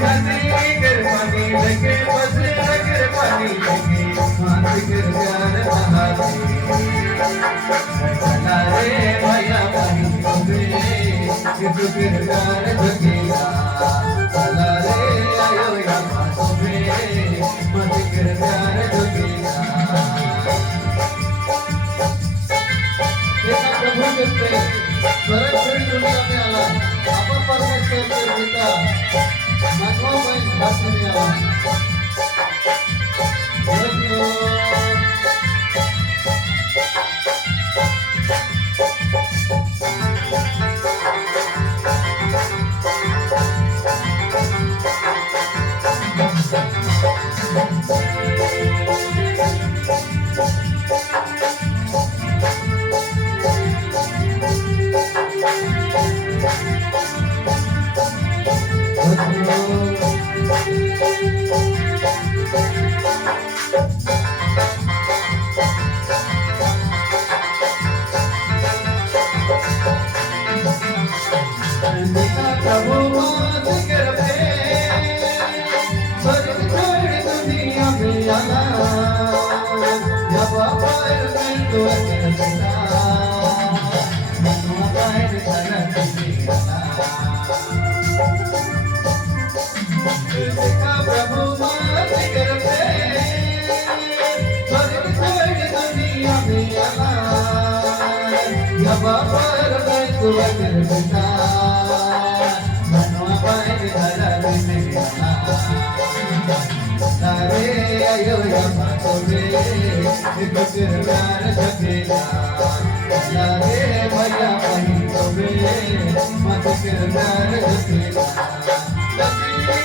नदी कर पानी लेके बसे कर पानी लेके मात कर प्यार बहाते चला रे भैया पानी तुम्हें कि तू फिर प्यार बचेगा चला रे आयो या तुम्हें मत कर प्यार बचेगा प्रभु करते परत फिर दुनिया में आला आपण परमेश्वर के पिता मानव बन हाथ में आला प्रभु मात करते स्वर्ग छोड़ दुनिया में आना जब बाहर में तो अकेला मनो बाहर धरत में आना प्रभु मात करते स्वर्ग छोड़ दुनिया में आना जब बाहर में तो अकेला रे आयो या मातो रे बकर प्यार सकेला रे भैया वही तो रे मत कर प्यार सकेला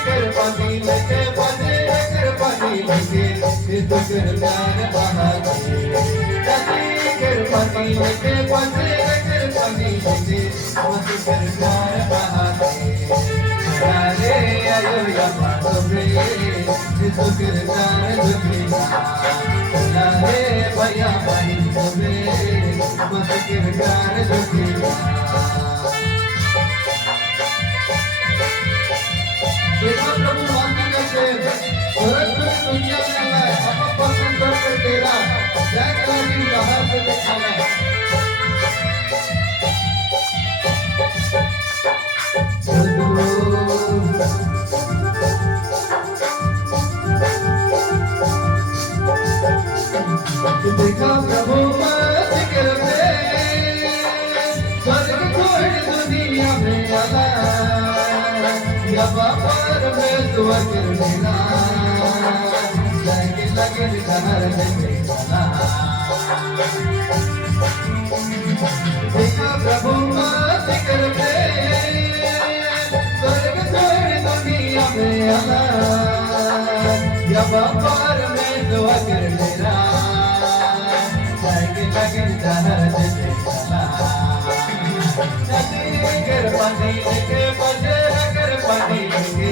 कर पानी लेके बने कर पानी लेके बकर प्यार बहाते कर पानी लेके बने कर पानी लेके मत कर प्यार बहाते रे आयो या मातो रे तो किरदार दुनिया रे भैया भाई तुम्हें मत किरदार दुनिया देखो प्रभु मानने से औरत दुनिया में आया अपन पसंद करके तेरा जय कलावी बाहर से दिखाना देखा प्रभु मत करते स्वर्ग छोड़ दुनिया में आना जब पर में दुआ कर देना लगे लगे घर में जाना देखा प्रभु मत करते स्वर्ग छोड़ दुनिया में आना जब पर में दुआ कर देना लगन जहर दे कर पानी लेके बजे कर पानी लेके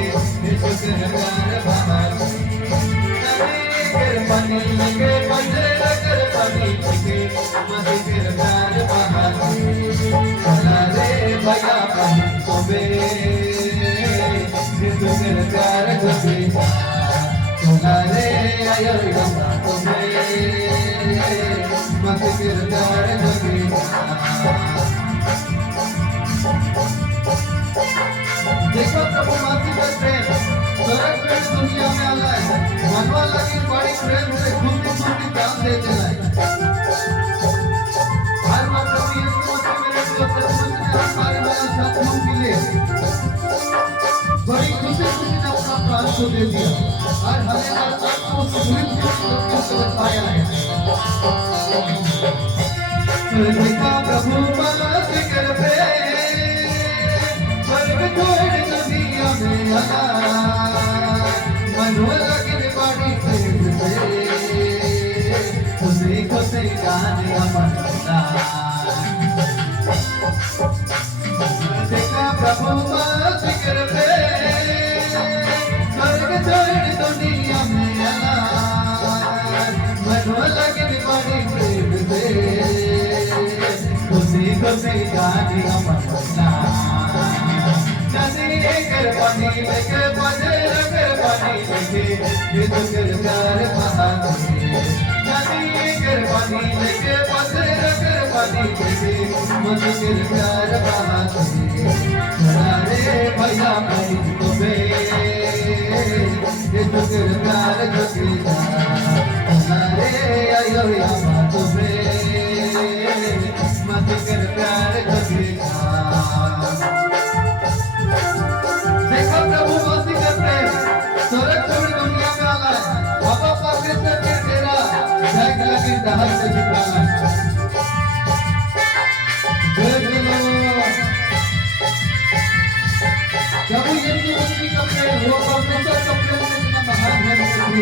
शुक्र प्यार बहाते कर पानी लेके बजे कर पानी लेके मत कर प्यार बहाते चला रे भैया पानी तुम्हें शुक्र प्यार बचेगा चला रे आयो तुम्हें मत किरदार दुनिया देखो प्रभु माती का प्रेम स्वर्ग प्रेम दुनिया में आला है मनवा लगी बड़ी प्रेम से खूब की जान देते हैं हर बात प्रभु यीशु मसीह मेरे को प्रतिबंध ने हमारे में सत्संग के लिए बड़ी खुशी खुशी ने अपना प्राण को दे दिया और हमें हर आपको सुनित के पाया है देखा प्रभु मत करते स्वर्ग छोड़ दुनिया में आना मनो लगन बड़ी प्रेम से खुशी खुशी गाने अपना देखा प्रभु मत करते स्वर्ग छोड़ दुनिया में आना मनो लगन बड़ी प्रेम से खुशी खुशी गाने अपना नदी कर पानी लेके बजे लेके ये तो कर प्यार बहाते नदी कर पानी लेके पत्थर कर पानी लेके मुझे कर प्यार बहाते अरे भैया भाई तो बे ये तो कर प्यार जगेगा अरे आयो या तो बे मत कर प्यार जगेगा देखो प्रभु मस्ती करते स्वर्ग छोड़ दुनिया में आना बाबा परमेश्वर के तेरा जय लगी दहर से जिताना देख लो प्रभु यीशु मसीह कपड़े वो परमेश्वर कपड़े में इतना महान है प्रभु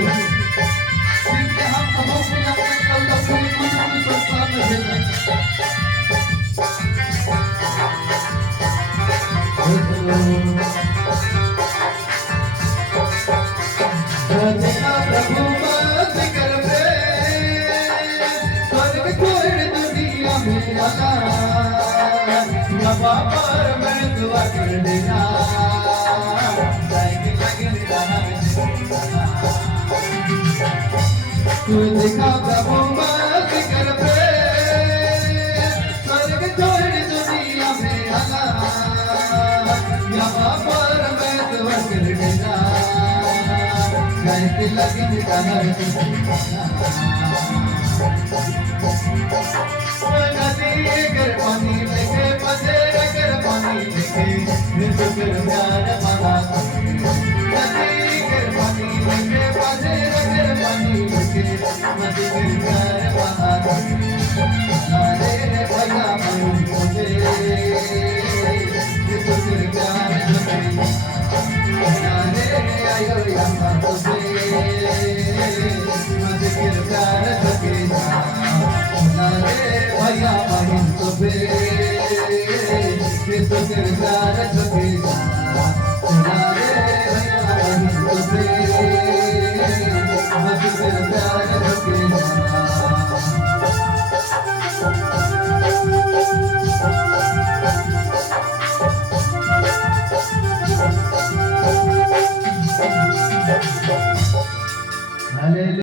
जिनके हम सबों को अपने कल अपने मन की संस्कार में भेजना देखा प्रभु मस्ती करते स्वर्ग छोड़ दुनिया में आना बाबा पर मैं दुआ कर देना जाएंगे लगे तू देखा प्रभु मस्ती करते स्वर्ग छोड़ दुनिया में आना बाबा पर मैं दुआ कर देना जाएंगे लगे नदी कर पानी लेके पत्थर कर पानी लेके तो कर प्यार बहाते नदी कर पानी लेके पत्थर कर पानी लेके